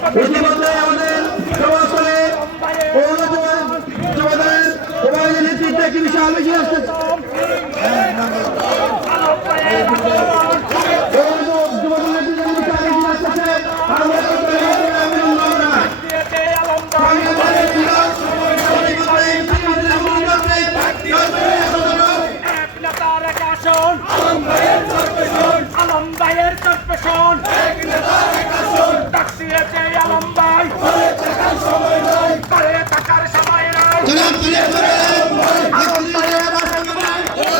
ইতিমধ্যে আমাদের সভাস্থলে ওবায়দের নেতৃত্বে একটি বিশাল মিছিল আসতে Alam Bayer Corporation! Trump, Trump, Trump,